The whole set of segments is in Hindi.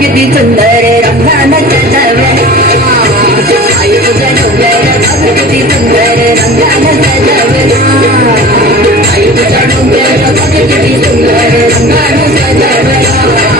किती सुंदर रंगानं सजवला आई तुझा डोंगर बघ किती सुंदर रंगानं सजवला आई तुझा डोंगर बघ किती सुंदर रंगानं सजवला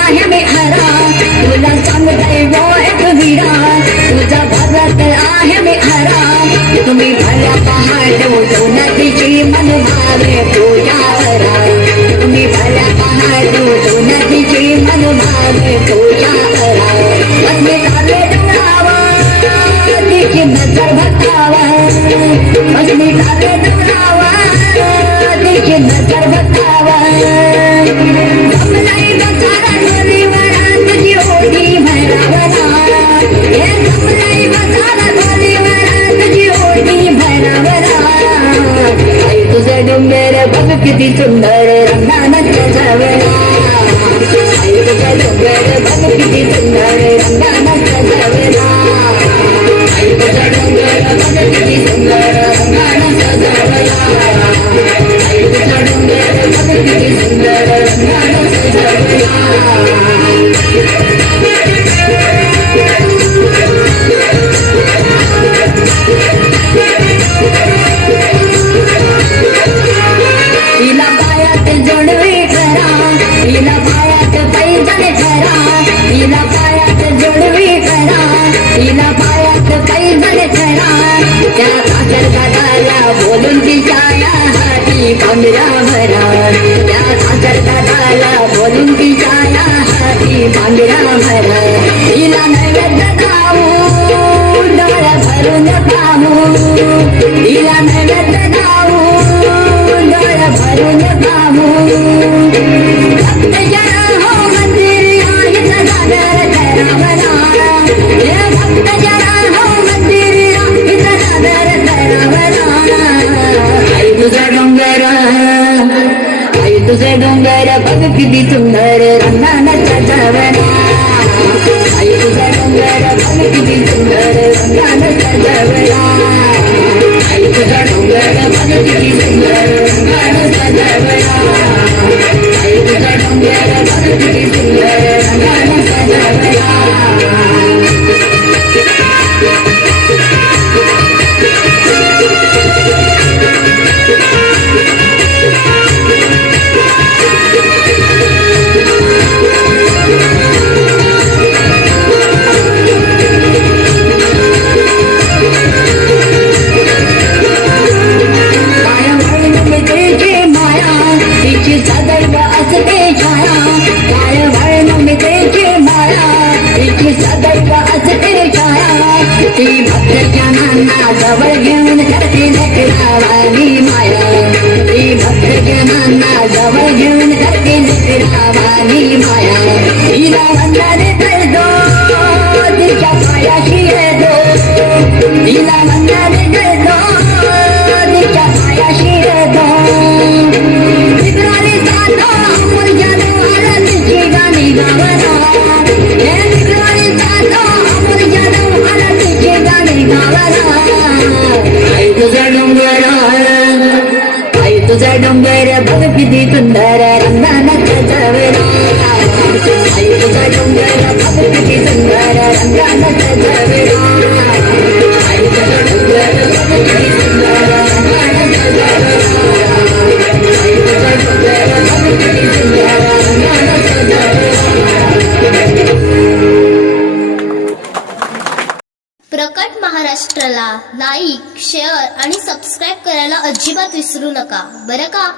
रंगानं सजवला तुला तुझा भगत हरा तुला सांगताय तुझा भगत आहे मी हरा तुम्ही भल्या पहाट उठून तिची मन भावे करा तुम्ही डोंगर बघ किती सुंदर रंगानं सजवला आई तुझं डोंगर बघ किती सुंदर आई तुझा डोंगर आई तुझे डोंगर बघ किती सुंदर रंगानं सजवला आई तुझा डोंगर बघ किती सुंदर रंगानं सजवला आई तुझा डोंगर बघ किती सुंदर रंगानं सजवला आई करती भक्त जनाना जवळ घेऊन करती नकरावानी माया। ती भक्त जनाना जवळ घेऊन करती नकरावानी माया। तिला वंदने करतो तिच्या पायाशी येतो तिला वंदने करतो तिच्या पायाशी येतो मित्रांनी जातो मुलगा गाणी गावला आई तुझा डोंगर आई तुझा डोंगर बघ किती सुंदर रंगानं सजवला आई तुझा डोंगर बघ किती सुंदर रंगानं सजवला चला लाईक शेअर आणि सबस्क्राईब करायला अजिबात विसरू नका. बरं का?